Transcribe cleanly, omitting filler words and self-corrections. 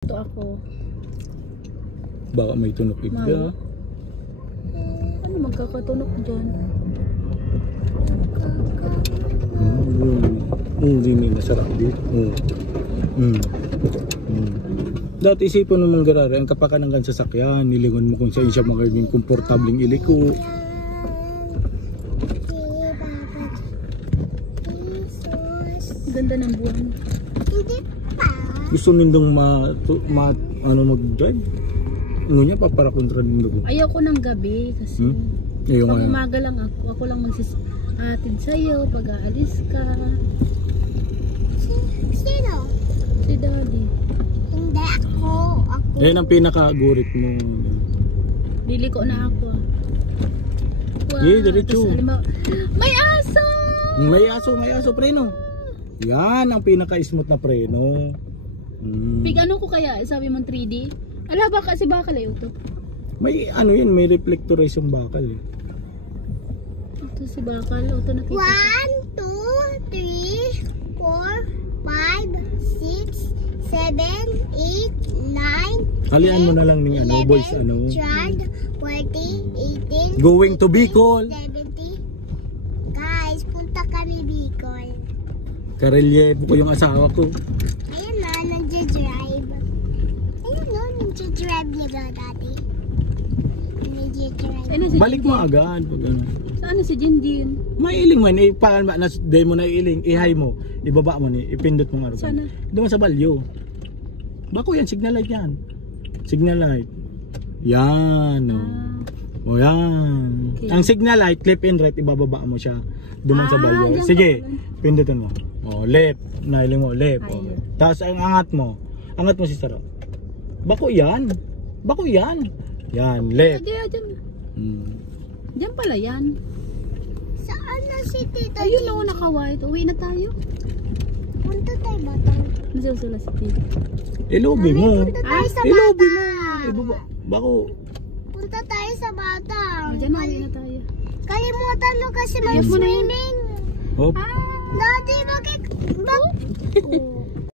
Ito ako. Baka may tunog igda. Ano magkakatunog dyan? Hindi may masarap dito. Dati isipin mo mga garara, ang kapakanan ng sasakyan, nilingon mo kung saan siya magiging komportabling iliko. Ganda ng buwan. Gusto nindong mag-drive? Ano niya, paparakontra nindo ko. Ayaw ko ng gabi kasi pag umaga lang ako lang magsihatid sa'yo pag aalis ka. Sino? Si Daddy. Hindi ako. Yan ang pinaka-gurit mo. Liliko na ako. Wow. Yeah, diretso. May aso! May aso, preno. Yan ang pinaka-smooth na preno. Pig ano ko kaya? Sabi mo 3D? Ala baka si bakal eh ito. May ano yun, may reflectorize yung bakal eh. Ito si bakal, ito nakita. 1, 2, 3, 4, 5, 6, 7, 8, 9. Halian mo na lang ng ano, boys, ano. 12, 14, 18. Going to Bicol. 70. Guys, punta kami Bicol. Karelyebo ko yung asawa ko. Ayun na, nagja-drive. Ayun no, nagja-drive nila dati. Nagja-drive. Ay, na si Balik mo Jinjin. agad. Pag ano. Saan na si Jinjin? Mailing man, day mo na iling, i-high mo, ibaba mo ni, ipindot mo nga. Sana? Doon sa balyo. Bako yan, signal light yan. Signal light. Yan, no. O yan. Okay. Ang signal light, left and right, ibababa mo siya. Doon sa balyo. dyan Sige, pa pala. pindutin mo. O, left. Nailing mo, left. O. Ayun. Tapos ang angat mo. Angat mo si Sarah. Bako yan. Bako yan. Yan, left. Dyan. Hmm. Dyan pala yan. Saan na si Tita Ayun G? o, naka-white. Uwi na tayo. Punta tayo batang. Nasusula si Tita. Ilobi mo. Punta tayo sa Ilobi mo. batang. Ibaba. Bako. Punta tayo sa batang. O, dyan na, uwi na tayo. Kalimutan mo kasi Ayos mo na yun. mag-swimming. Hop. Daddy, bakit?